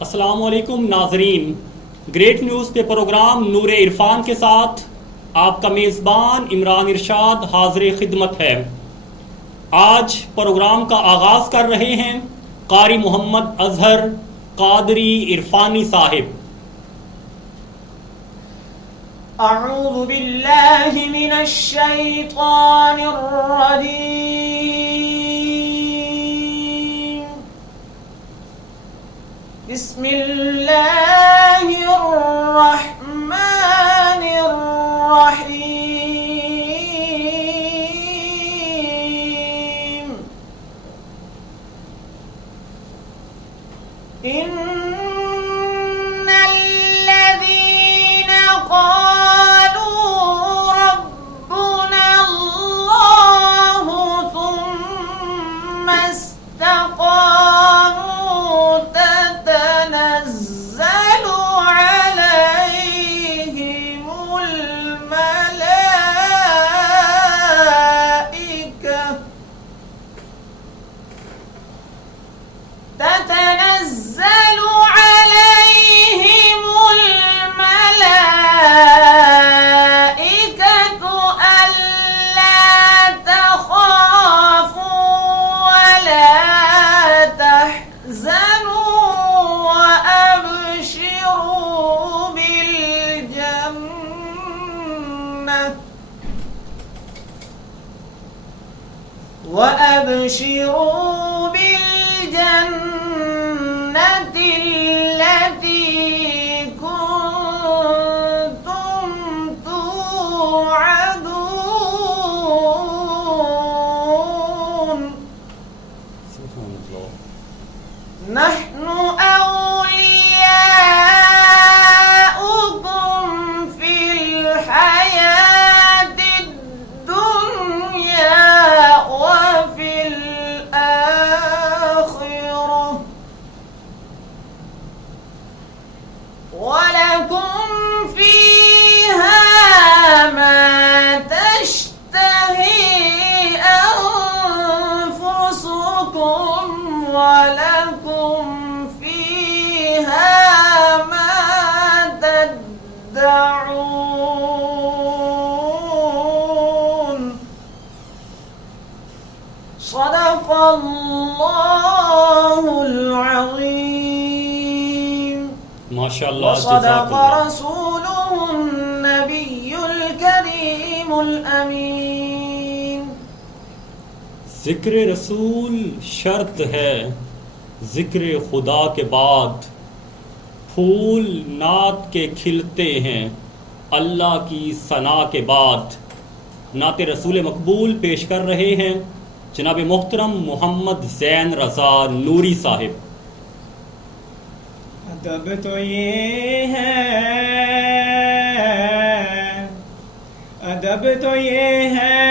السلام علیکم ناظرین، گریٹ نیوز کے پروگرام نور عرفان کے ساتھ آپ کا میزبان عمران ارشاد حاضر خدمت ہے۔ آج پروگرام کا آغاز کر رہے ہیں قاری محمد اظہر قادری عرفانی صاحب۔ اعوذ باللہ من الشیطان الرجیم، بسم اللہ الرحمن الرحیم۔ ان الذین قالوا ربنا اللہ ثم استقاموا تتنزل عليهم الملائكة ألا تخافوا ولا تحزنوا وأبشروا بالجنة التي كنتم توعدون نحن أولياؤكم في الحياة الدنيا وفي الآخرة ولكم فيها ما تشتهي أنفسكم ولكم فيها ما تدعون صدق اللہ العظیم ماشاءاللہ، وصدق رسولہ النبی الکریم الامین۔ ذکر رسول شرط ہے ذکر خدا کے بعد، پھول نعت کے کھلتے ہیں اللہ کی ثنا کے بعد۔ نعت رسول مقبول پیش کر رہے ہیں جناب محترم محمد زین رضا نوری صاحب۔ ادب تو یہ ہے، ادب تو یہ ہے،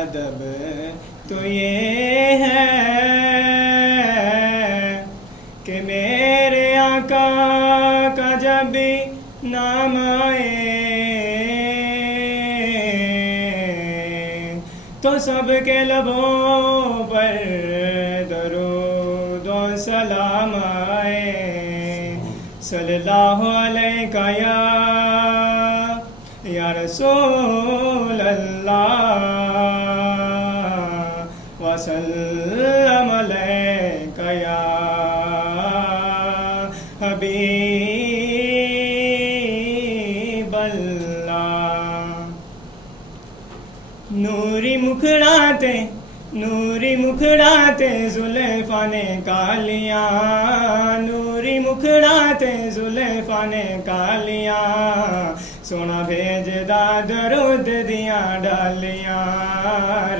ادب تو یہ ہے کہ میرے آقا کا جب نام آئے تو سب کے لبوں پر درود و سلام آئے۔ صلی اللہ علیہ یا رسول اللہ وسلم علیہ یا حبیب اللہ۔ نوری مکھڑاتے زلیخا نے کالیاں، نوری مکھڑاتے زلیخا نے کالیاں، سونا بھیجدا درود دیاں ڈالیاں،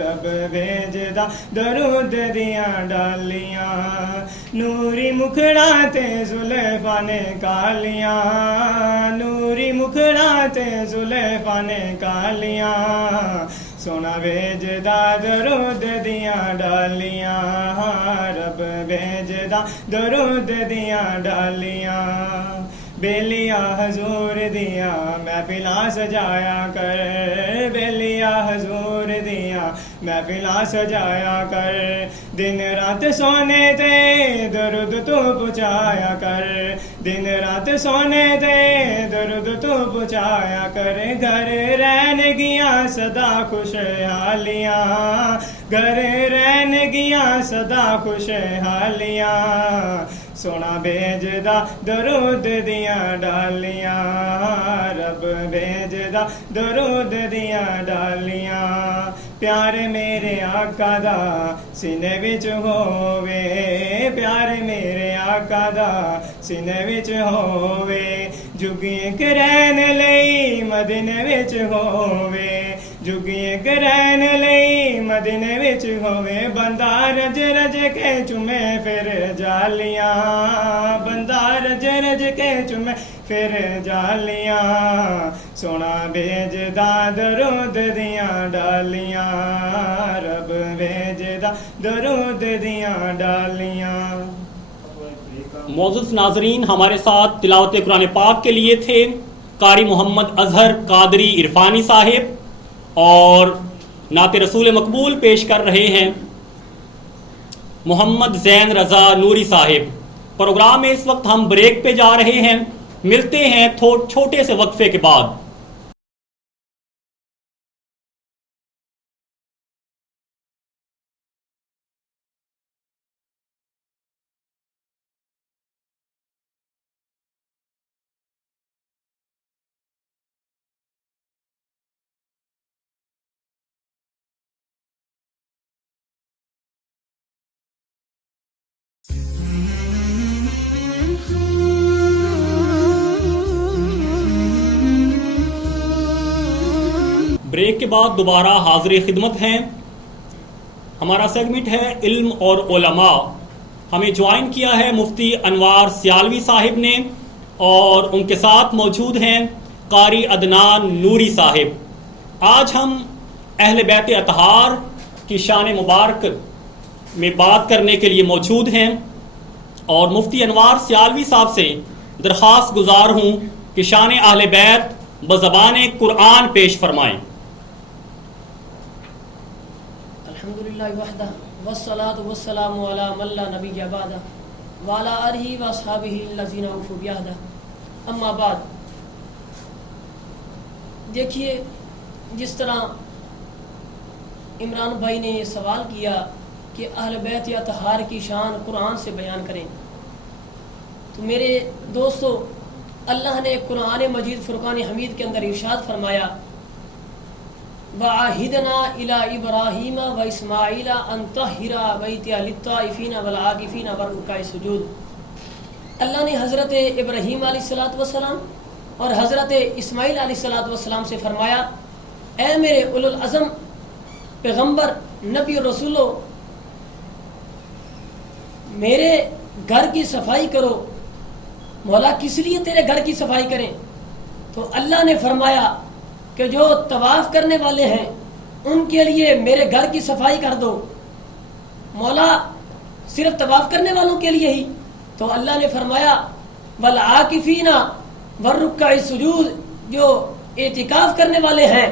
رب بھیجدا درود دیاں ڈالیاں۔ نوری مکھڑاتے زلیخا نے کالیاں، نوری مکھڑاتے زلیخا نے کالیاں، سونا بھیجدا درود دیاں ڈالیاں، رب بھیجدا درود دیاں ڈالیاں۔ بیلیا حضور دیا محفلاں سجایا کر، بیلیا حضور دیا محفلاں سجایا کر دن رات سونے تے درود تو پہنچایا کر دن رات سونے تے درود تو پہنچایا کر گھر رہن گیاں صدا خوشحالیاں گھر رہن گیاں صدا خوشحالیاں سونا بھیجدا درود دیاں ڈالیاں رب بھیجدا درود دیاں ڈالیاں پیارے میرے آقا دا سینے وچ ہووے پیارے میرے آقا دا سینے وچ ہووے جگیاں کرن لئی مدینے وچ ہووے جگیاں کرن لئی مدینے وچ ہووے بندہ رج رج کے چومے پھر جالیاں بندہ رج رج کے چومے پھر جالیاں سونا بھیجدا درود دیاں ڈالیاں رب بھیجدا درود دیاں ڈالیاں. معزز ناظرین، ہمارے ساتھ تلاوت قرآن پاک کے لیے تھے قاری محمد اظہر قادری عرفانی صاحب اور نعت رسول مقبول پیش کر رہے ہیں محمد زین رضا نوری صاحب. پروگرام میں اس وقت ہم بریک پہ جا رہے ہیں، ملتے ہیں چھوٹے سے وقفے کے بعد. بریک کے بعد دوبارہ حاضر خدمت ہیں. ہمارا سیگمنٹ ہے علم اور علماء. ہمیں جوائن کیا ہے مفتی انوار سیالوی صاحب نے اور ان کے ساتھ موجود ہیں قاری عدنان نوری صاحب. آج ہم اہل بیت اطہار کی شان مبارک میں بات کرنے کے لیے موجود ہیں اور مفتی انوار سیالوی صاحب سے درخواست گزار ہوں کہ شان اہل بیت بزبان قرآن پیش فرمائیں. الحمدللہ وحدہ والصلاة والسلام علی من لا نبی بعدہ وعلی آلہ واصحابہ الذین اوفوا بعہدہ. اما بعد، دیکھیے جس طرح عمران بھائی نے یہ سوال کیا کہ اہل بیت اطہار کی شان قرآن سے بیان کریں، تو میرے دوستو اللہ نے قرآن مجید فرقان حمید کے اندر ارشاد فرمایا وَعَاهِدْنَا إِلَىٰ إِبْرَاهِيمَ وَإِسْمَاعِيلَ أَن طَهِّرَ بَيْتِيَ لِلطَّائِفِينَ وَالْعَاكِفِينَ وَالرُّكَّعِ السُّجُودِ. اللہ نے حضرت ابراہیم علیہ السلام اور حضرت اسماعیل علیہ السلام سے فرمایا اے میرے اولو العزم پیغمبر نبی اور رسولو، میرے گھر کی صفائی کرو. مولا کس لیے تیرے گھر کی صفائی کریں؟ تو اللہ نے فرمایا کہ جو طواف کرنے والے ہیں ان کے لیے میرے گھر کی صفائی کر دو. مولا صرف طواف کرنے والوں کے لیے ہی؟ تو اللہ نے فرمایا والعاکفین والرکع السجود، جو اعتکاف کرنے والے ہیں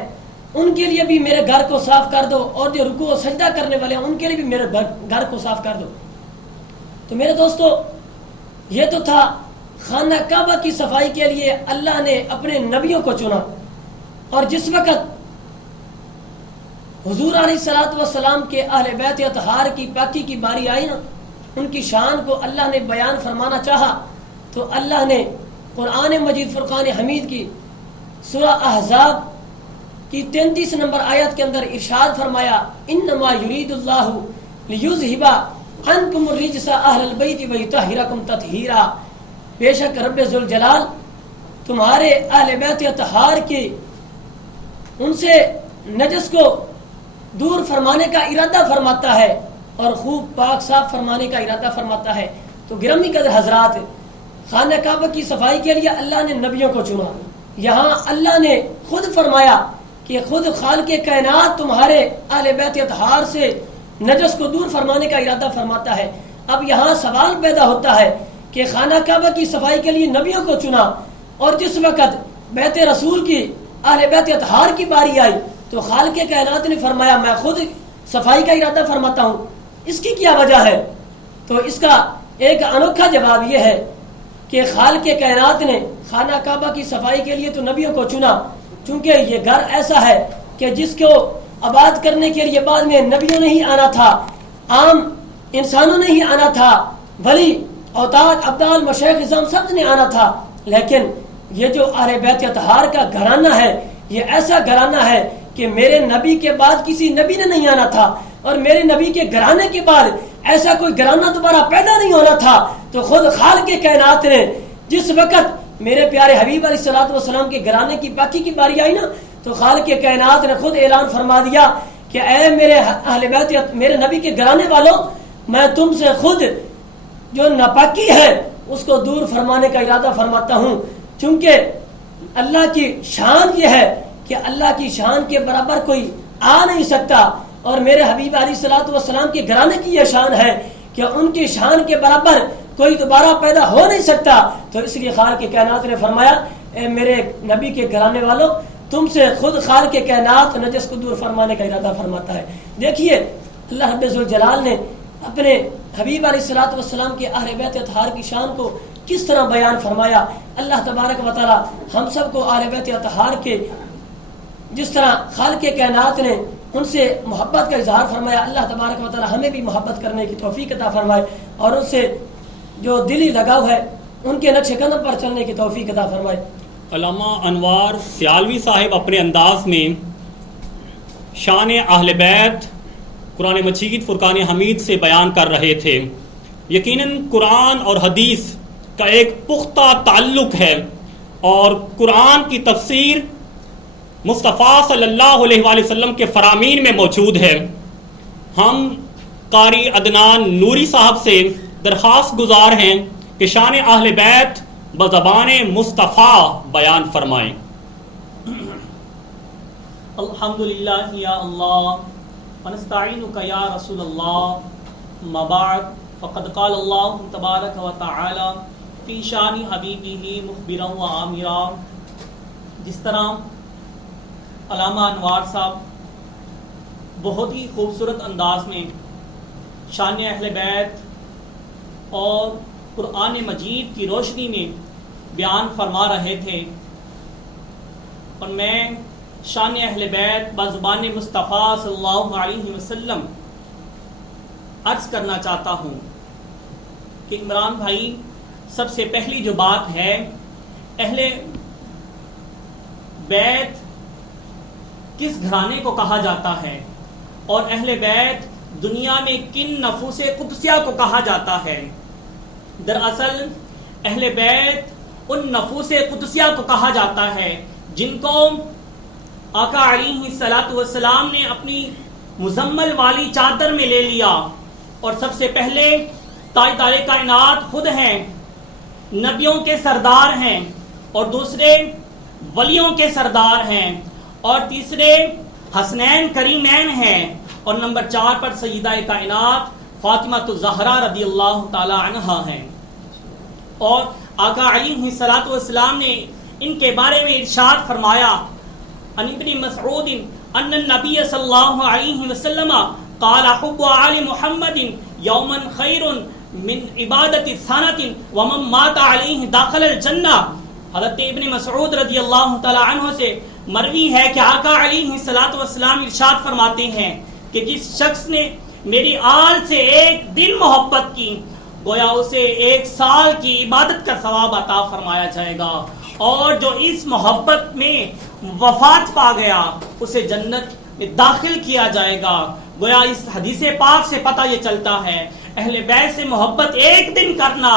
ان کے لیے بھی میرے گھر کو صاف کر دو، اور جو رکوع و سجدہ کرنے والے ہیں ان کے لیے بھی میرے گھر کو صاف کر دو. تو میرے دوستو یہ تو تھا خانہ کعبہ کی صفائی کے لیے اللہ نے اپنے نبیوں کو چنا، اور جس وقت حضور علیہ السلام کے اہل بیت اطہار کی پاکی کی باری آئی نا، ان کی شان کو اللہ نے بیان فرمانا چاہا تو اللہ نے قرآن مجید فرقان حمید کی سورہ احزاب کی 33 نمبر آیت کے اندر ارشاد فرمایا انما یرید اللہ لیذھب عنکم الرجس اہل البیت ویطہرکم تطہیرا. بے شک رب ذوالجلال تمہارے اہل بیت اطہار کی ان سے نجس کو دور فرمانے کا ارادہ فرماتا ہے اور خوب پاک صاف فرمانے کا ارادہ فرماتا ہے. تو گرامی قدر حضرات، خانہ کعبہ کی صفائی کے لیے اللہ نے نبیوں کو چنا. یہاں اللہ نے خود فرمایا کہ خود خالق کائنات تمہارے اہل بیت اطہار سے نجس کو دور فرمانے کا ارادہ فرماتا ہے. اب یہاں سوال پیدا ہوتا ہے کہ خانہ کعبہ کی صفائی کے لیے نبیوں کو چنا، اور جس وقت بیت رسول کی اہل بیت اطہار کی باری آئی تو خالق کائنات نے فرمایا میں خود صفائی کا ارادہ فرماتا ہوں، اس کی کیا وجہ ہے؟ تو اس کا ایک انوکھا جواب یہ ہے کہ خالق کائنات نے خانہ کعبہ کی صفائی کے لیے تو نبیوں کو چنا، چونکہ یہ گھر ایسا ہے کہ جس کو آباد کرنے کے لیے بعد میں نبیوں نے ہی آنا تھا، عام انسانوں نے ہی آنا تھا، ولی اوتاد ابدال مشائخ اعظام سب نے آنا تھا، لیکن یہ جو اہل بیت اطہار کا گھرانہ ہے یہ ایسا گھرانہ ہے کہ میرے نبی کے بعد کسی نبی نے نہیں آنا تھا، اور میرے نبی کے گھرانے کے بعد ایسا کوئی گھرانہ دوبارہ پیدا نہیں ہونا تھا۔ تو خود خالق کائنات نے جس وقت میرے پیارے حبیب علیہ الصلوۃ والسلام کے گھرانے کی پاکی کی باری آئی نا، تو خالق کائنات نے خود اعلان فرما دیا کہ اے میرے اہل بیت، میرے نبی کے گھرانے والوں، میں تم سے خود جو ناپاکی ہے اس کو دور فرمانے کا ارادہ فرماتا ہوں، چونکہ اللہ کی شان یہ ہے کہ اللہ کی شان کے برابر کوئی آ نہیں سکتا، اور میرے حبیب علیہ الصلوۃ والسلام کے گھرانے کی یہ شان ہے کہ ان کی شان کے برابر کوئی دوبارہ پیدا ہو نہیں سکتا۔ تو اس لیے خالق کائنات نے فرمایا اے میرے نبی کے گھرانے والوں، تم سے خود خالق کائنات نجس کو دور فرمانے کا ارادہ فرماتا ہے۔ دیکھیے اللہ رب ذوالجلال نے اپنے حبیب علیہ الصلوۃ والسلام کے اہل بیت اطہار کی شان کو کس طرح بیان فرمایا۔ اللہ تبارک و تعالی ہم سب کو اہل بیت اطہار کے جس طرح خالق کائنات نے ان سے محبت کا اظہار فرمایا، اللہ تبارک و تعالی ہمیں بھی محبت کرنے کی توفیق عطا فرمائے، اور ان سے جو دلی لگاؤ ہے ان کے نقش قدم پر چلنے کی توفیق عطا فرمائے۔ علامہ انوار سیالوی صاحب اپنے انداز میں شان اہل بیت قرآن مجید فرقان حمید سے بیان کر رہے تھے۔ یقیناً قرآن اور حدیث کا ایک پختہ تعلق ہے، اور قرآن کی تفسیر مصطفیٰ صلی اللہ علیہ وآلہ وسلم کے فرامین میں موجود ہے۔ ہم قاری عدنان نوری صاحب سے درخواست گزار ہیں کہ شان اہل بیت بزبان مصطفیٰ بیان فرمائیں۔ الحمدللہ یا اللہ ونستعینک یا رسول اللہ، ما بعد فقد قال اللہ تبارک و تعالی فی شان حبیبہ مخبرا و آمرا۔ جس طرح علامہ انوار صاحب بہت ہی خوبصورت انداز میں شان اہل بیت اور قرآن مجید کی روشنی میں بیان فرما رہے تھے، اور میں شان اہل بیت بزبان مصطفیٰ صلی اللہ علیہ وسلم عرض کرنا چاہتا ہوں کہ عمران بھائی، سب سے پہلی جو بات ہے، اہل بیت کس گھرانے کو کہا جاتا ہے، اور اہل بیت دنیا میں کن نفوس قدسیہ کو کہا جاتا ہے۔ دراصل اہل بیت ان نفوس قدسیہ کو کہا جاتا ہے جن کو آقا علیہ الصلوۃ والسلام نے اپنی مزمل والی چادر میں لے لیا، اور سب سے پہلے تاجدار کائنات خود ہیں، نبیوں کے سردار ہیں، اور دوسرے ولیوں کے سردار ہیں، اور تیسرے حسنین کریمین ہیں، اور نمبر 4 پر سیدہ کائنات فاطمہ الزہرا رضی اللہ تعالی عنہا ہیں۔ اور آقا علیہ الصلوۃ والسلام نے ان کے بارے میں ارشاد فرمایا، عن ابن مسعود ان النبی صلی اللہ علیہ وسلم قال حب آل محمد یوما خیر من عبادت سنۃ ومن مات علیہ داخل الجنہ۔ حضرت ابن مسعود رضی اللہ تعالی عنہ سے مروی ہے کہ آقا علیہ الصلوۃ والسلام ارشاد فرماتے ہیں کہ جس شخص نے میری آل سے ایک دن محبت کی، گویا اسے 1 سال کی عبادت کا ثواب عطا فرمایا جائے گا، اور جو اس محبت میں وفات پا گیا اسے جنت میں داخل کیا جائے گا۔ گویا اس حدیث پاک سے پتہ یہ چلتا ہے اہل بیت سے محبت 1 دن کرنا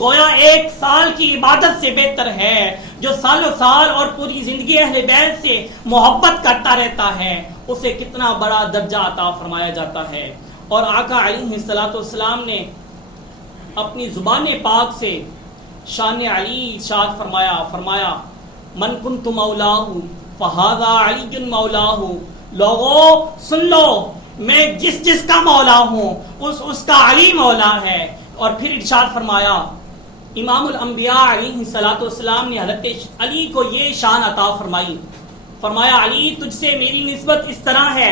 گویا 1 سال کی عبادت سے بہتر ہے۔ جو سال و سال اور پوری زندگی اہل بیت سے محبت کرتا رہتا ہے اسے کتنا بڑا درجہ عطا فرمایا جاتا ہے۔ اور آقا علیہ الصلوۃ والسلام نے اپنی زبان پاک سے شان علی ارشاد فرمایا من کنت مولاہ فہذا علی مولاہ۔ لوگو سن لو، میں جس کا مولا ہوں اس کا علی مولا ہے۔ اور پھر ارشاد فرمایا، امام الانبیاء علیہ الصلوۃ والسلام نے حضرت علی کو یہ شان عطا فرمائی، فرمایا علی تجھ سے میری نسبت اس طرح ہے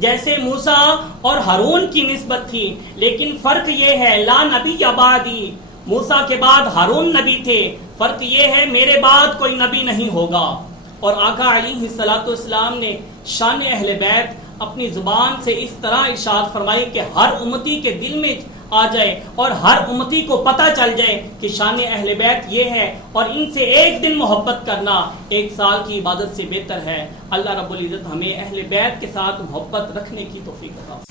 جیسے موسیٰ اور ہارون کی نسبت تھی، لیکن فرق یہ ہے لا نبی بعدی، موسیٰ کے بعد ہارون نبی تھے، فرق یہ ہے میرے بعد کوئی نبی نہیں ہوگا۔ اور آقا علیہ السلام نے شان اہل بیت اپنی زبان سے اس طرح ارشاد فرمائی کہ ہر امتی کے دل میں آ جائے اور ہر امتی کو پتہ چل جائے کہ شان اہل بیت یہ ہے، اور ان سے ایک دن محبت کرنا 1 سال کی عبادت سے بہتر ہے۔ اللہ رب العزت ہمیں اہل بیت کے ساتھ محبت رکھنے کی توفیق عطا فرمائے۔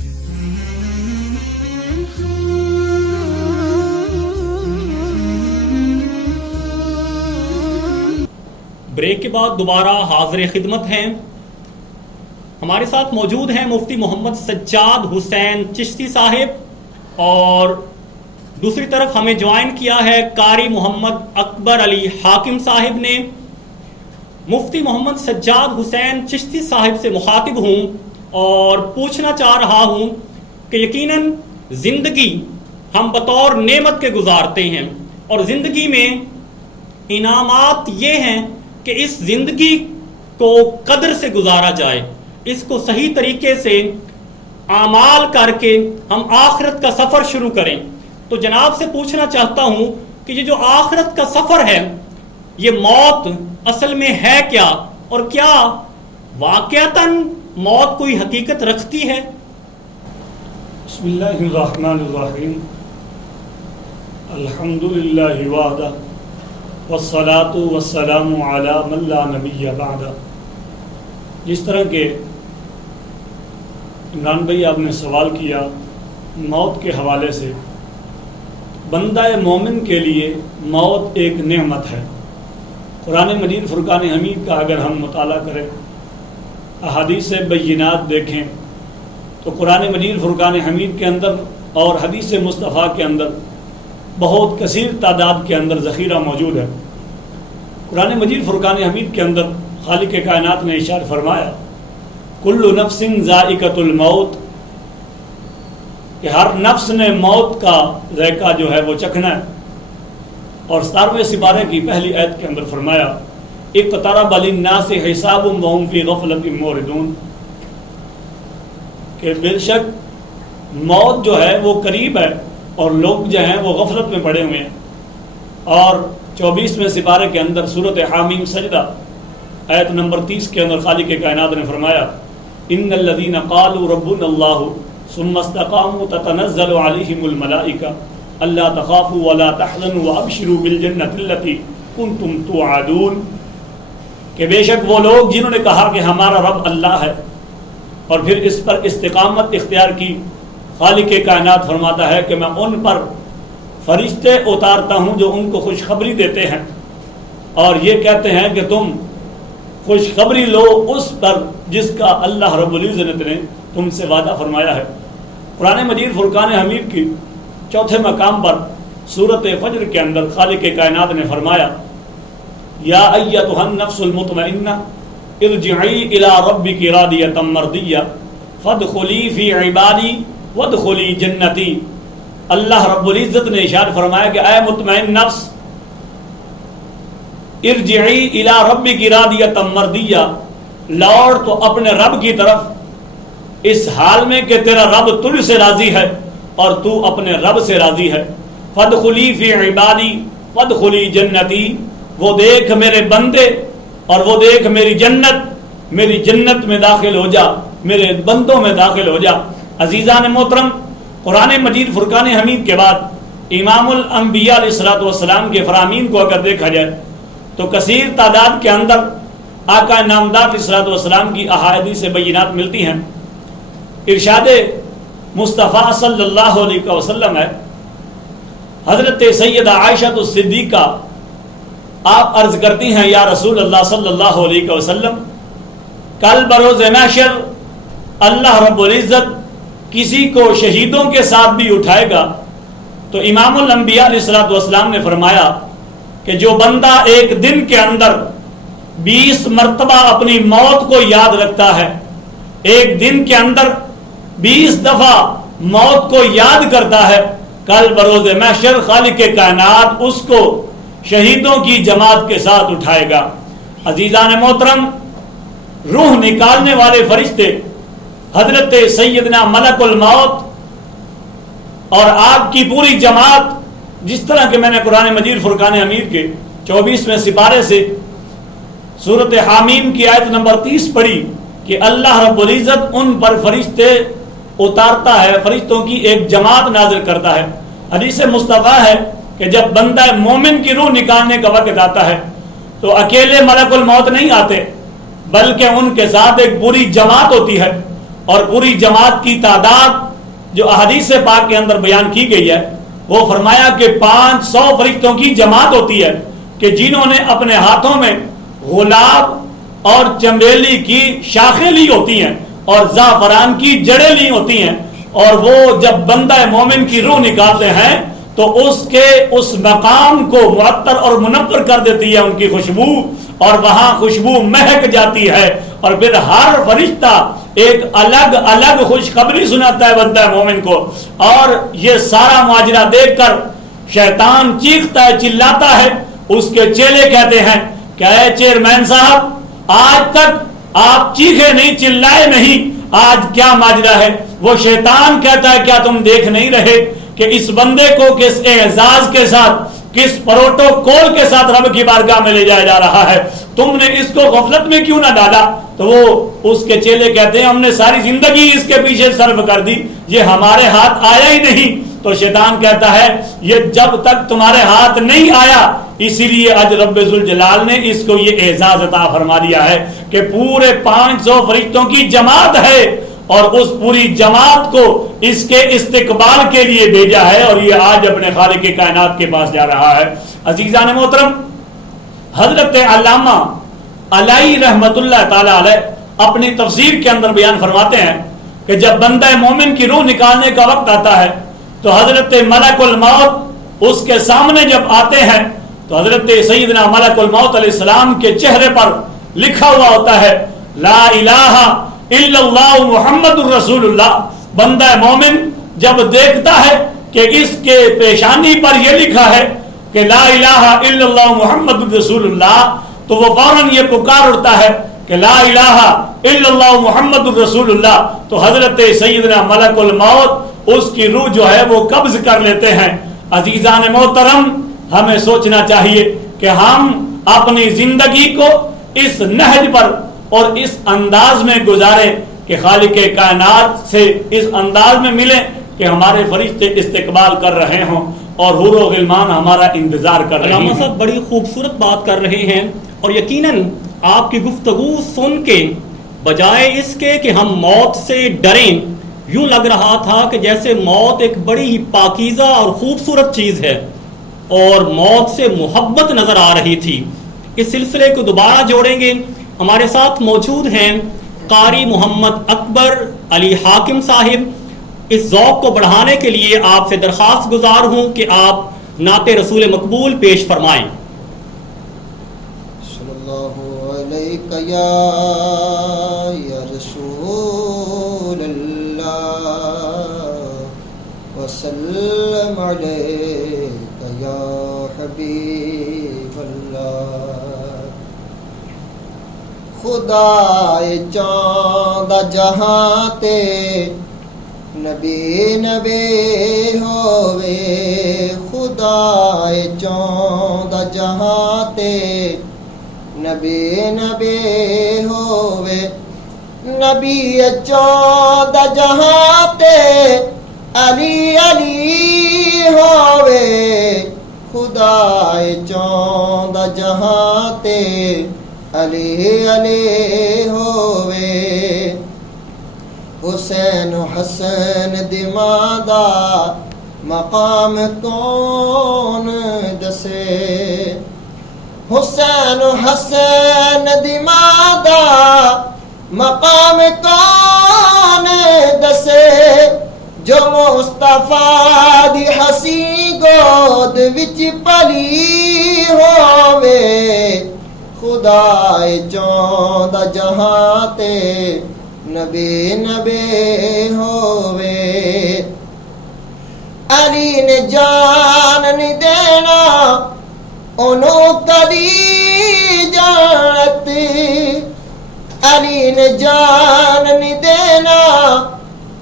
بریک کے بعد دوبارہ حاضر خدمت ہیں، ہمارے ساتھ موجود ہیں مفتی محمد سجاد حسین چشتی صاحب، اور دوسری طرف ہمیں جوائن کیا ہے قاری محمد اکبر علی حاکم صاحب نے۔ مفتی محمد سجاد حسین چشتی صاحب سے مخاطب ہوں اور پوچھنا چاہ رہا ہوں کہ یقیناً زندگی ہم بطور نعمت کے گزارتے ہیں، اور زندگی میں انعامات یہ ہیں کہ اس زندگی کو قدر سے گزارا جائے، اس کو صحیح طریقے سے اعمال کر کے ہم آخرت کا سفر شروع کریں۔ تو جناب سے پوچھنا چاہتا ہوں کہ یہ جو آخرت کا سفر ہے، یہ موت اصل میں ہے کیا، اور کیا واقعتاً موت کوئی حقیقت رکھتی ہے؟ بسم اللہ الرحمن الرحیم، الحمدللہ وحدہ والصلاة والسلام علی من لا نبی بعدہ۔ جس طرح کہ عمران بھائی آپ نے سوال کیا موت کے حوالے سے، بندہ مومن کے لیے موت ایک نعمت ہے۔ قرآن مجید فرقان حمید کا اگر ہم مطالعہ کریں، احادیث بینات دیکھیں، تو قرآن مجید فرقان حمید کے اندر اور حدیث مصطفیٰ کے اندر بہت کثیر تعداد کے اندر ذخیرہ موجود ہے۔ قرآن مجید فرقان حمید کے اندر خالق کائنات نے ارشاد فرمایا کل نفس ذائقۃ الموت، کہ ہر نفس نے موت کا ذائقہ جو ہے وہ چکھنا ہے۔ اور 17ویں سپارے کی پہلی آیت کے اندر فرمایا اقترب للناس حسابهم وهم فی غفلۃ معرضون، کہ بے شک موت جو ہے وہ قریب ہے اور لوگ جو ہیں وہ غفلت میں پڑے ہوئے ہیں۔ اور 24ویں سپارے کے اندر سورۃ حامیم سجدہ آیت نمبر 30 کے اندر خالق کائنات نے فرمایا ان الذین قالوا ربنا اللہ ثم استقاموا تتنزل علیہم الملائکہ الا تخافوا ولا تحزنوا وابشروا بالجنۃ التی کنتم توعدون، کہ بے شک وہ لوگ جنہوں نے کہا کہ ہمارا رب اللہ ہے اور پھر اس پر استقامت اختیار کی، خالق کائنات فرماتا ہے کہ میں ان پر فرشتے اتارتا ہوں جو ان کو خوشخبری دیتے ہیں اور یہ کہتے ہیں کہ تم خوشخبری لو اس پر جس کا اللہ رب العزت نے تم سے وعدہ فرمایا ہے۔ قرآن مجید فرقان حمید کی 4تھے مقام پر سورۃ فجر کے اندر خالق کائنات نے فرمایا یا ایتھا النفس المطمئنہ ارجعی الی ربک راضیۃ مرضیہ فادخلی فی عبادی وادخلی جنتی۔ اللہ رب العزت نے ارشاد فرمایا کہ اے مطمئن نفس ارجعی الی ربک راضیۃ مرضیہ، لوٹ تو اپنے رب کی طرف اس حال میں کہ تیرا رب تجھ سے راضی ہے اور تو اپنے رب سے راضی ہے۔ فادخلی فی عبادی وادخلی جنتی، وہ دیکھ میرے بندے اور وہ دیکھ میری جنت میں داخل ہو جا، میرے بندوں میں داخل ہو جا۔ عزیزان محترم، قرآن مجید فرقان حمید کے بعد امام الانبیاء علیہ السلام کے فرامین کو اگر دیکھا جائے تو کثیر تعداد کے اندر آقا نامدار علیہ السلام کی احادیث بینات ملتی ہیں۔ ارشاد مصطفیٰ صلی اللہ علیہ وسلم ہے، حضرت سیدہ عائشہ الصدیقہ آپ عرض کرتی ہیں یا رسول اللہ صلی اللہ علیہ وسلم، کل بروز محشر اللہ رب العزت کسی کو شہیدوں کے ساتھ بھی اٹھائے گا، تو امام الانبیاء علیہ السلام نے فرمایا کہ جو بندہ ایک دن کے اندر 20 مرتبہ اپنی موت کو یاد رکھتا ہے، ایک دن کے اندر 20 دفعہ موت کو یاد کرتا ہے، کل بروز محشر خالق کائنات اس کو شہیدوں کی جماعت کے ساتھ اٹھائے گا۔ عزیزان محترم، روح نکالنے والے فرشتے حضرت سیدنا ملک الموت اور آپ کی پوری جماعت، جس طرح کہ میں نے قرآن مجید فرقان حمید کے 24ویں سپارے سے سورت حامیم کی آیت نمبر 30 پڑھی کہ اللہ رب العزت ان پر فرشتے اتارتا ہے، فرشتوں کی ایک جماعت نازل کرتا ہے۔ حدیث مصطفیٰ ہے کہ جب بندہ مومن کی روح نکالنے کا وقت آتا ہے تو اکیلے ملک الموت نہیں آتے، بلکہ ان کے ساتھ ایک پوری جماعت ہوتی ہے، اور پوری جماعت کی تعداد جو احادیث پاک کے اندر بیان کی گئی ہے وہ فرمایا کہ 500 فرشتوں کی جماعت ہوتی ہے کہ جنہوں نے اپنے ہاتھوں میں گلاب اور چنبیلی کی شاخیں لی ہوتی ہیں اور زعفران کی جڑیں لی ہوتی ہیں، اور وہ جب بندہ مومن کی روح نکالتے ہیں تو اس مقام کو معطر اور منور کر دیتی ہے ان کی خوشبو، اور وہاں خوشبو مہک جاتی ہے، اور پھر ہر فرشتہ ایک الگ الگ خوشخبری سناتا ہے بندہ مومن کو، اور یہ سارا ماجرا دیکھ کر شیطان چیختا ہے، چلاتا ہے۔ اس کے چیلے کہتے ہیں کہ اے چیئرمین صاحب، آج تک آپ چیخے نہیں، چلائے نہیں، آج کیا ماجرا ہے؟ وہ شیطان کہتا ہے کیا تم دیکھ نہیں رہے کہ اس بندے کو کس اعزاز کے ساتھ، کس پروٹوکول کے ساتھ رب کی بارگاہ میں لے جایا جا رہا ہے؟ تم نے اس کو غفلت میں کیوں نہ ڈالا؟ تو وہ اس کے چیلے کہتے ہیں ہم نے ساری زندگی اس کے پیچھے صرف کر دی، یہ ہمارے ہاتھ آیا ہی نہیں۔ تو شیطان کہتا ہے یہ جب تک تمہارے ہاتھ نہیں آیا، اسی لیے آج رب ذوالجلال نے اس کو یہ اعزاز عطا فرما دیا ہے کہ پورے 500 فرشتوں کی جماعت ہے، اور اس پوری جماعت کو اس کے استقبال کے لیے بھیجا ہے، اور یہ آج اپنے خالق کائنات کے پاس جا رہا ہے۔ عزیزان محترم، حضرت علامہ علائی رحمت اللہ تعالی علیہ اپنی تفسیر کے اندر بیان فرماتے ہیں کہ جب بندہ مومن کی روح نکالنے کا وقت آتا ہے تو حضرت ملک الموت اس کے سامنے جب آتے ہیں تو حضرت سیدنا ملک الموت علیہ السلام کے چہرے پر لکھا ہوا ہوتا ہے لا الہ الا اللہ محمد الرسول اللہ۔ بندہ مومن جب دیکھتا ہے کہ اس کے پیشانی پر یہ لکھا ہے کہ لا الہ الا اللہ محمد الرسول اللہ، تو وہ فوراً یہ پکار اٹھتا ہے کہ لا الہ الا اللہ محمد الرسول اللہ۔ تو حضرت سیدنا ملک الموت اس کی روح جو ہے وہ قبض کر لیتے ہیں۔ عزیزان محترم، ہمیں سوچنا چاہیے کہ ہم اپنی زندگی کو اس نہج پر اور اس انداز میں گزاریں کہ خالق کائنات سے اس انداز میں ملیں کہ ہمارے فرشتے استقبال کر رہے ہوں اور حور و غلمان ہمارا انتظار کر رہے ہیں۔ علامہ صاحب بڑی خوبصورت بات کر رہے ہیں، اور یقیناً آپ کی گفتگو سن کے بجائے اس کے کہ ہم موت سے ڈریں، یوں لگ رہا تھا کہ جیسے موت ایک بڑی ہی پاکیزہ اور خوبصورت چیز ہے اور موت سے محبت نظر آ رہی تھی۔ اس سلسلے کو دوبارہ جوڑیں گے۔ ہمارے ساتھ موجود ہیں قاری محمد اکبر علی حاکم صاحب۔ اس ذوق کو بڑھانے کے لیے آپ سے درخواست گزار ہوں کہ آپ نعت رسول مقبول پیش فرمائیں۔ صلی اللہ علیہ یا رسول اللہ وسلم علیک یا حبیب اللہ۔ خدائے چاند جہاں تے نبی نبی ہووے، خدائے چاند جہاں تے نبی نبی ہووے، نبی چاند جہاں تے علی علی ہووے، خدائے چاند جہاں تے علی علی ہووے۔ حسین حسن دمادا مقام کون دسے، حسین حسن دمادا مقام کون دسے، جو مصطفیٰ دی ہسی گود وچ پلی ہووے، خدائے چاند جہاں تے نبی نبی ہووے۔ علی نے جان نہیں دینا انہوں کدی جانت، علی نے جان نہیں دینا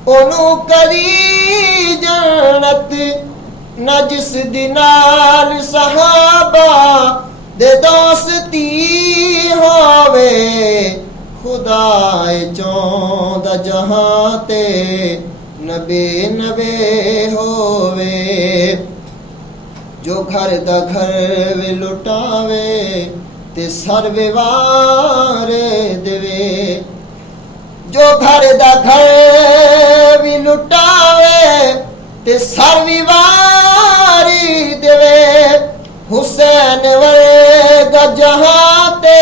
ਉਹਨੂੰ ਕਰੀ ਜੰਨਤ ਨਾ ਜਿਸ ਦੇ ਨਾਲ ਸਹਾਬਾ ਦੇ ਦੋਸਤੀ ਹੋਵੇ ਖੁਦਾਏ ਚਾਹੁੰਦਾ ਜਹਾਂ ਤੇ ਨਬੀ ਨਬੀ ਹੋਵੇ ਜੋ ਘਰ ਦਾ ਘਰ ਵੀ ਲੁਟਾਵੇ ਤੇ ਸਰਵੇ ਵਾਰ ਦੇਵੇ ਜੋ ਘਰ ਦਾ ਘਰ ਵੀ ਲੁਟਾਵੇ ਤੇ ਸਰਵੇ ਵਾਰ ਦੇਵੇ ਹੁਸੈਨ ਵਰਗਾ ਜਹਾਂ ਤੇ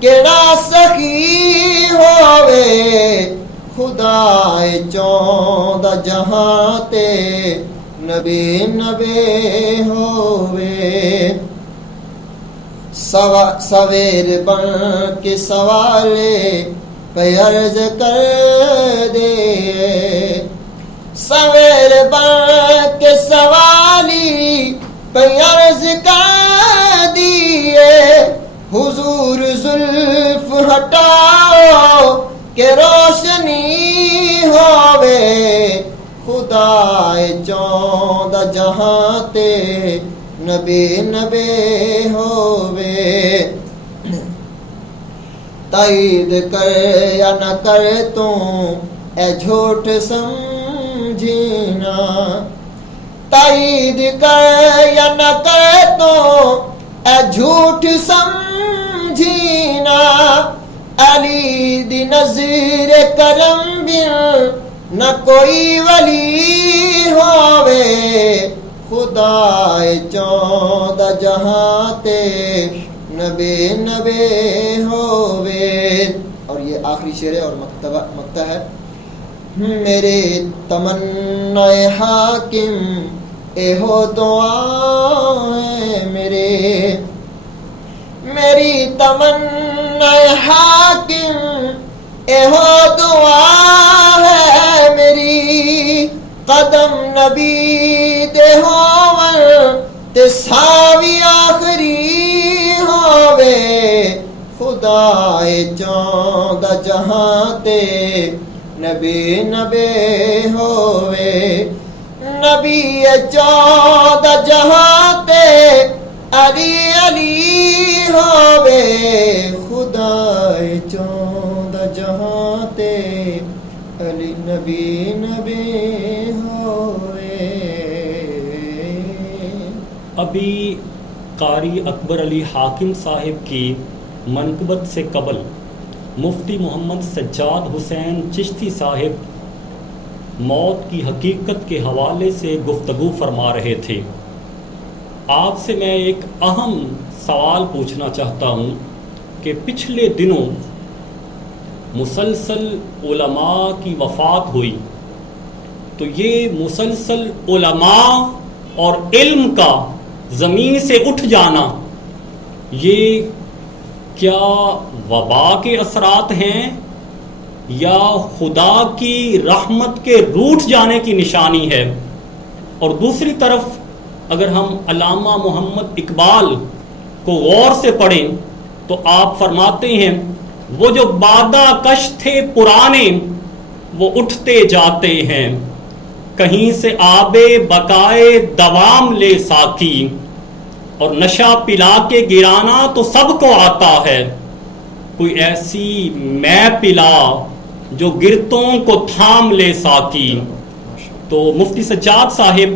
ਕਿਹੜਾ ਸਖੀ ਹੋਵੇ ਖੁਦਾਏ ਚਾਹੁੰਦਾ ਜਹਾਂ ਤੇ ਨਬੀ ਨਬੀ ਹੋਵੇ ਸਵੇਰ ਬਣ ਕੇ ਸਵਾਲੇ ਪੇ ਅਰਜ਼ ਕਰ ਦੇ ਸਵੇਰ ਬਣ ਕੇ ਸਵਾਲੀ پہ عرض کر دیے حضور زلف ہٹاؤ کہ روشنی ہووے خدائے چوندہ جہاں تے نبی نبی ہووے تائید کر یا نہ کر تو اے جھوٹ سمجھینا تائید کر یا نہ کر تو اے جھوٹ سمجھینا علی دی نظر کرم بن نہ کوئی ولی ہووے خدائے چوندہ جہاں تے نبی نبی ہووے. اور یہ آخری شعر ہے اور مقطع ہے. میرے تمنا حاکم اے ہو دعا ہے میری تمنا حاکم اے ہو دعا ہے میری قدم نبی دے ہون تے ساوی آخری ہووے خدائے چوندہ جہاں تے نبی نبی ہووے نبی چوندہ جہاں تے علی علی ہووے خدائے چوندہ جہاں تے علی نبی نبی ہووے. ابھی قاری اکبر علی حاکم صاحب کی منقبت سے قبل مفتی محمد سجاد حسین چشتی صاحب موت کی حقیقت کے حوالے سے گفتگو فرما رہے تھے. آپ سے میں ایک اہم سوال پوچھنا چاہتا ہوں کہ پچھلے دنوں مسلسل علماء کی وفات ہوئی تو یہ مسلسل علماء اور علم کا زمین سے اٹھ جانا یہ کیا وبا کے اثرات ہیں یا خدا کی رحمت کے روٹھ جانے کی نشانی ہے؟ اور دوسری طرف اگر ہم علامہ محمد اقبال کو غور سے پڑھیں تو آپ فرماتے ہیں وہ جو بادہ کش تھے پرانے وہ اٹھتے جاتے ہیں کہیں سے آب بقائے دوام لے ساکی اور نشہ پلا کے گرانا تو سب کو آتا ہے کوئی ایسی میں پلا جو گرتوں کو تھام لے ساکی. تو مفتی سجاد صاحب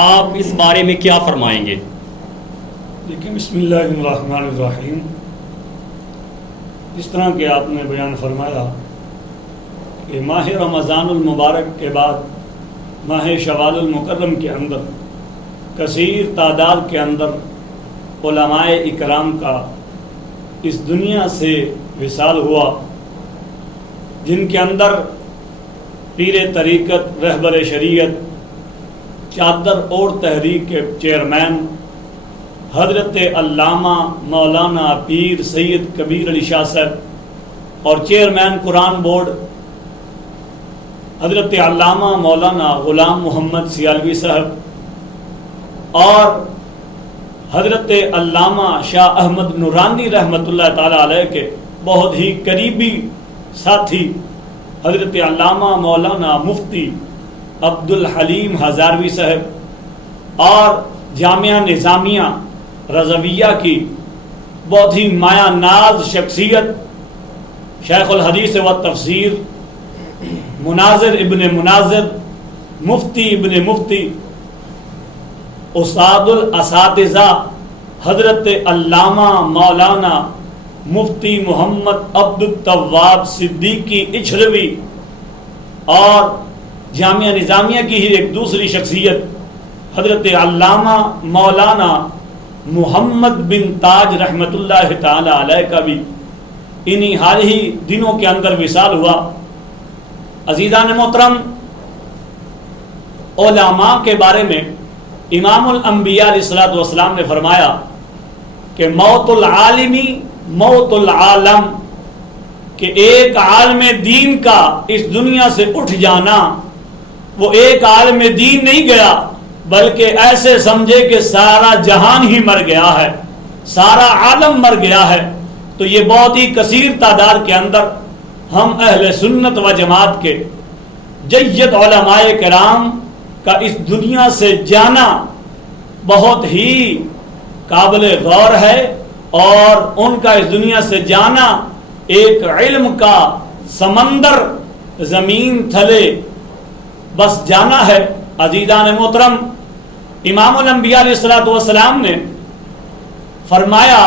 آپ اس بارے میں کیا فرمائیں گے؟ دیکھیں بسم اللہ الرحمن الرحیم. جس طرح کہ آپ نے بیان فرمایا کہ ماہ رمضان المبارک کے بعد ماہ شوال المکرم کے اندر کثیر تعداد کے اندر علماء اکرام کا اس دنیا سے وصال ہوا جن کے اندر پیر طریقت رہبر شریعت چادر اور تحریک کے چیئرمین حضرت علامہ مولانا پیر سید کبیر علی شاہ صاحب اور چیئرمین قرآن بورڈ حضرت علامہ مولانا غلام محمد سیالوی صاحب اور حضرت علامہ شاہ احمد نورانی رحمۃ اللہ تعالی علیہ کے بہت ہی قریبی ساتھی حضرت علامہ مولانا مفتی عبدالحلیم ہزاروی صاحب اور جامعہ نظامیہ رضویہ کی بہت ہی مایا ناز شخصیت شیخ الحدیث و تفسیر مناظر ابن مناظر مفتی ابن مفتی استاد الاساتذہ حضرت علامہ مولانا مفتی محمد عبد التواب صدیقی اچھروی اور جامعہ نظامیہ کی ہی ایک دوسری شخصیت حضرت علامہ مولانا محمد بن تاج رحمت اللہ تعالی علیہ کا بھی انہی حال ہی دنوں کے اندر وصال ہوا۔ عزیزان محترم، علماء کے بارے میں امام الانبیاء علیہ الصلوۃ والسلام نے فرمایا کہ موت العالمی موت العالم، کہ ایک عالم دین کا اس دنیا سے اٹھ جانا، وہ ایک عالم دین نہیں گیا بلکہ ایسے سمجھے کہ سارا جہان ہی مر گیا ہے، سارا عالم مر گیا ہے۔ تو یہ بہت ہی کثیر تعداد کے اندر ہم اہل سنت و جماعت کے جید علماء کرام کا اس دنیا سے جانا بہت ہی قابل غور ہے، اور ان کا اس دنیا سے جانا ایک علم کا سمندر زمین تھلے بس جانا ہے۔ عزیزان محترم، امام الانبیاء علیہ الصلوۃ والسلام نے فرمایا،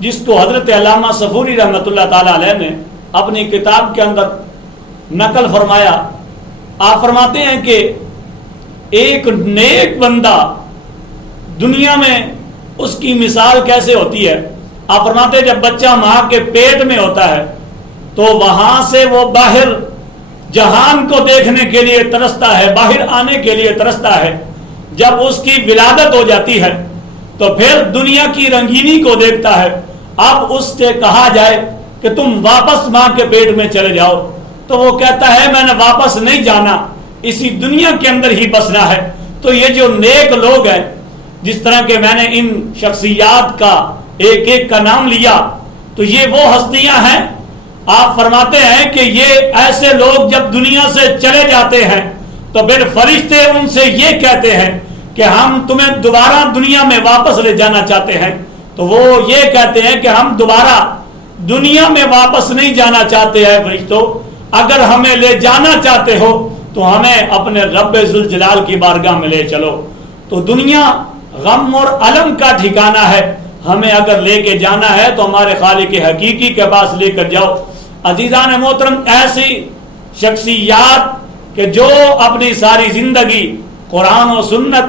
جس کو حضرت علامہ صفوری رحمۃ اللہ تعالی علیہ نے اپنی کتاب کے اندر نقل فرمایا، آپ فرماتے ہیں کہ ایک نیک بندہ دنیا میں اس کی مثال کیسے ہوتی ہے؟ آپ فرماتے ہیں جب بچہ ماں کے پیٹ میں ہوتا ہے تو وہاں سے وہ باہر جہان کو دیکھنے کے لیے ترستا ہے، باہر آنے کے لیے ترستا ہے۔ جب اس کی ولادت ہو جاتی ہے تو پھر دنیا کی رنگینی کو دیکھتا ہے۔ اب اس سے کہا جائے کہ تم واپس ماں کے پیٹ میں چلے جاؤ تو وہ کہتا ہے میں نے واپس نہیں جانا، اسی دنیا کے اندر ہی بسنا ہے۔ تو یہ جو نیک لوگ ہیں، جس طرح کہ میں نے ان شخصیات کا ایک ایک کا نام لیا، تو یہ وہ ہستیاں ہیں۔ آپ فرماتے ہیں کہ یہ ایسے لوگ جب دنیا سے چلے جاتے ہیں تو پھر فرشتے ان سے یہ کہتے ہیں کہ ہم تمہیں دوبارہ دنیا میں واپس لے جانا چاہتے ہیں۔ تو وہ یہ کہتے ہیں کہ ہم دوبارہ دنیا میں واپس نہیں جانا چاہتے ہیں فرشتوں، اگر ہمیں لے جانا چاہتے ہو تو ہمیں اپنے رب ذوالجلال کی بارگاہ میں لے چلو۔ تو دنیا غم اور الم کا ٹھکانہ ہے، ہمیں اگر لے کے جانا ہے تو ہمارے خالق حقیقی کے پاس لے کر جاؤ۔ عزیزان محترم، ایسی شخصیات کہ جو اپنی ساری زندگی قرآن و سنت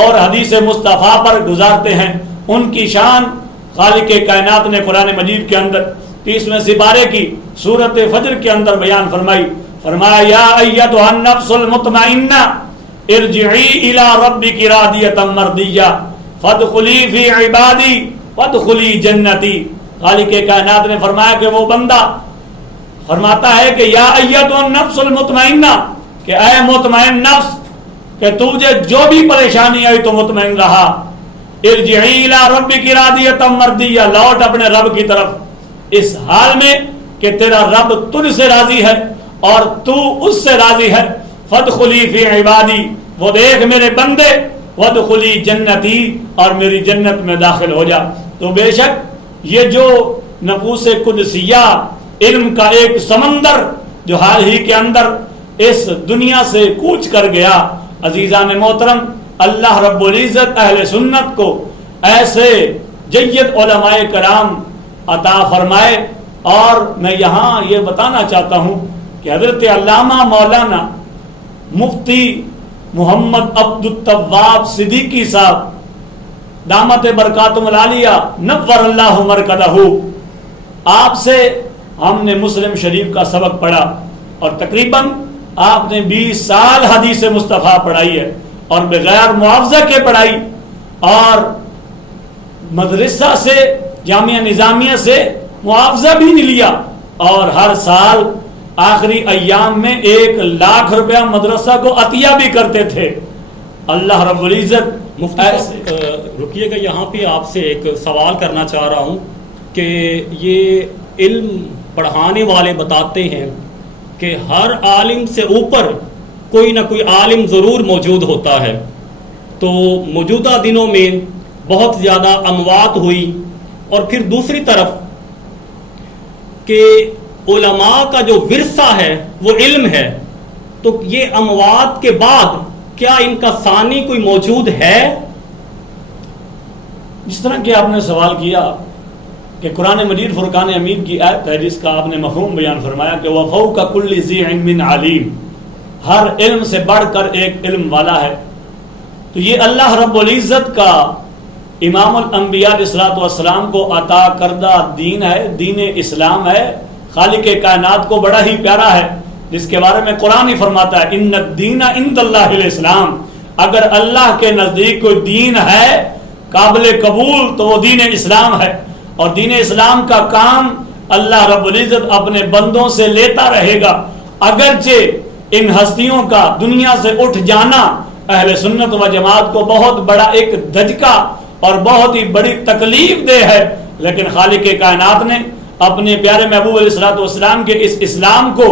اور حدیث مصطفیٰ پر گزارتے ہیں، ان کی شان خالق کائنات نے قرآن مجید کے اندر 30ویں سپارے کی سورت فجر کے اندر بیان فرمایا یا ایتھا النفس المطمئنہ ارجعی الی ربک راضیۃ مرضیہ فادخلی فی عبادی وادخلی جنتی۔ خالق کائنات نے فرمایا کہ وہ بندہ فرماتا ہے کہ یا ایتھا النفس المطمئنہ، کہ اے مطمئن نفس، کہ تجھے جو بھی پریشانی آئی تو مطمئن رہا، ارجعی الی ربک راضیۃ مرضیہ، لوٹ اپنے رب کی طرف اس حال میں کہ تیرا رب تجھ سے راضی ہے اور تو اس سے راضی ہے۔ فادخلی فی عبادی، وہ دیکھ میرے بندے، وادخلی جنتی، اور میری جنت میں داخل ہو جا۔ تو بے شک یہ جو نفوس قدسیہ علم کا ایک سمندر جو حال ہی کے اندر اس دنیا سے کوچ کر گیا، عزیزان محترم، اللہ رب العزت اہل سنت کو ایسے جید علماء کرام عطا فرمائے۔ اور میں یہاں یہ بتانا چاہتا ہوں کہ حضرت علامہ مولانا مفتی محمد عبد التواب صدیقی صاحب دامت برکاتہم العالیہ نور اللہ مرکزہ، آپ سے ہم نے مسلم شریف کا سبق پڑھا اور تقریباً آپ نے 20 سال حدیث مصطفیٰ پڑھائی ہے اور بغیر معاوضہ کے پڑھائی، اور مدرسہ سے جامعہ نظامیہ سے معاوضہ بھی نہیں لیا، اور ہر سال آخری ایام میں 1 لاکھ روپیہ مدرسہ کو عطیہ بھی کرتے تھے۔ اللہ رب العزت مفتی صاحب رکیے گا، یہاں پہ آپ سے ایک سوال کرنا چاہ رہا ہوں کہ یہ علم پڑھانے والے بتاتے ہیں کہ ہر عالم سے اوپر کوئی نہ کوئی عالم ضرور موجود ہوتا ہے. تو موجودہ دنوں میں بہت زیادہ اموات ہوئی، اور پھر دوسری طرف کہ علماء کا جو ورثہ ہے وہ علم ہے، تو یہ اموات کے بعد کیا ان کا ثانی کوئی موجود ہے؟ جس طرح کہ آپ نے سوال کیا کہ قرآن مجید فرقان حمید کی آیت ہے جس کا آپ نے مفہوم بیان فرمایا کہ وَفَوْقَ كُلِّ ذِي عِلْمٍ عَلِيمٍ، ہر علم سے بڑھ کر ایک علم والا ہے. تو یہ اللہ رب العزت کا امام الانبیاء علیہ الصلوۃ والسلام کو عطا کردہ دین ہے، دین اسلام ہے. خالق کائنات کو بڑا ہی پیارا ہے، جس کے بارے میں قرآن ہی فرماتا ہے ان الدین عند اللہ الاسلام. اگر اللہ کے نزدیک کوئی دین ہے قابل قبول تو وہ دین اسلام ہے. اور دین اسلام کا کام اللہ رب العزت اپنے بندوں سے لیتا رہے گا. اگرچہ ان ہستیوں کا دنیا سے اٹھ جانا اہل سنت و جماعت کو بہت بڑا ایک دھچکا اور بہت ہی بڑی تکلیف دہ ہے، لیکن خالق کائنات نے اپنے پیارے محبوب علیہ الصلوۃ والسلام کے اس اسلام کو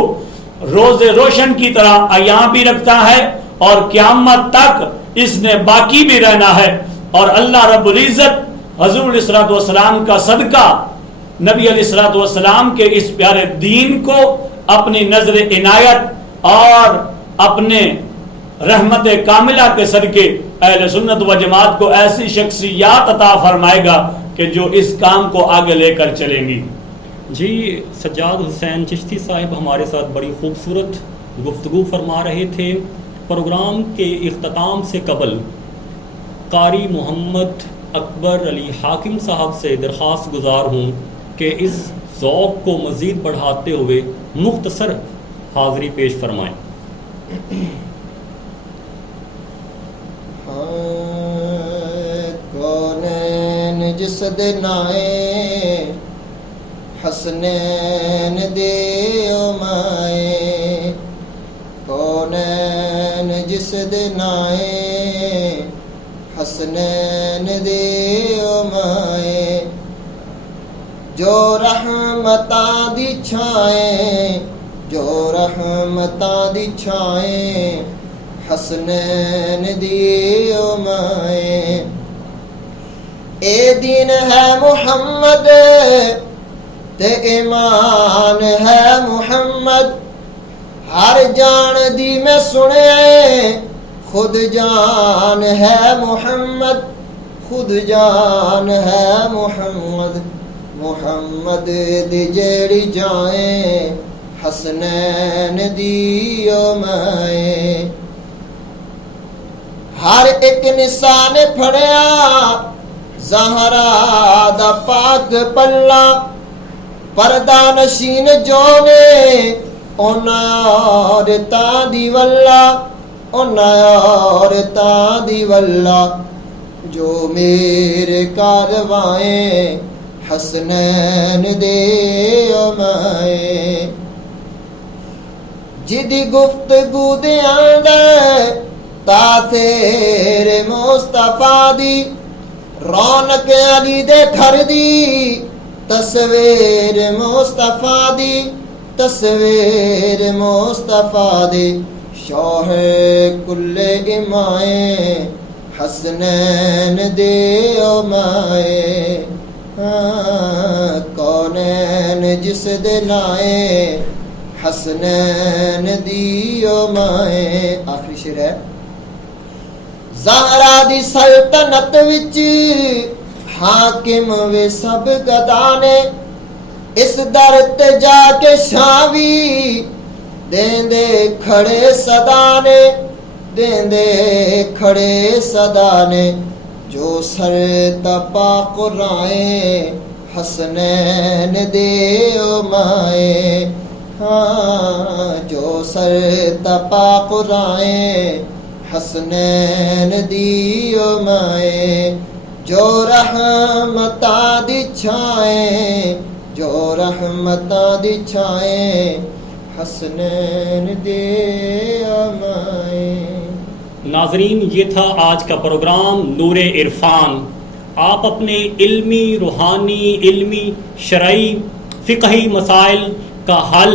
روز روشن کی طرح عیاں بھی رکھتا ہے اور قیامت تک اس نے باقی بھی رہنا ہے. اور اللہ رب العزت حضور علیہ الصلوۃ والسلام کا صدقہ نبی علیہ الصلوۃ والسلام کے اس پیارے دین کو اپنی نظر عنایت اور اپنے رحمت کاملہ کے صدقے اہل سنت و جماعت کو ایسی شخصیات عطا فرمائے گا کہ جو اس کام کو آگے لے کر چلیں گی. جی سجاد حسین چشتی صاحب ہمارے ساتھ بڑی خوبصورت گفتگو فرما رہے تھے. پروگرام کے اختتام سے قبل قاری محمد اکبر علی حاکم صاحب سے درخواست گزار ہوں کہ اس ذوق کو مزید بڑھاتے ہوئے مختصر حاضری پیش فرمائیں. کونین جس دنائے حسنین دیو مائے، کونین جس دنائے حسنین دیو مائے، جو رحمتاں دی چھائیں، جو رحمتاں دی چھائیں حسنین دیو مائے. اے دین ہے محمد تے ایمان ہے محمد، ہر جان دی میں سنے خود جان ہے محمد، خود جان ہے محمد. محمد دی جیڑی جائیں حسنین دیو مائے. ہر ایک نسان پھڑیا زہرا دا پاک پلا، پردہ نشین جو نے عورتاں دی ولا، عورتاں دی ولا، جو میرے کاروائیں حسنین دیو مائے. جدی گفتگو دیاں دے تاثیر مصطفیٰ دی، رونق علی دے گھر دی تصویر مصطفیٰ دی، تصویر مصطفیٰ دی. شوہ کل امائے حسنین دیو مائے، کونین جس دلائے حسنین دیو مائے. آخری شعر ہے. زہرا دی سلطنت وچ حاکم وے سب گدانے، اس در تے جا کے شاوی دیندے کھڑے صدانے، دیندے کھڑے صدانے. جو سر تپا قرائیں حسنین دیو مائے، جو سر تپا قرائیں حسنین دیو مائے. جو رحمتاں دی چھائیں، جو رحمتاں دی چھائیں حسنین دیو مائے. ناظرین، یہ تھا آج کا پروگرام نور عرفان. آپ اپنے علمی، روحانی، علمی، شرعی، فقہی مسائل کا حل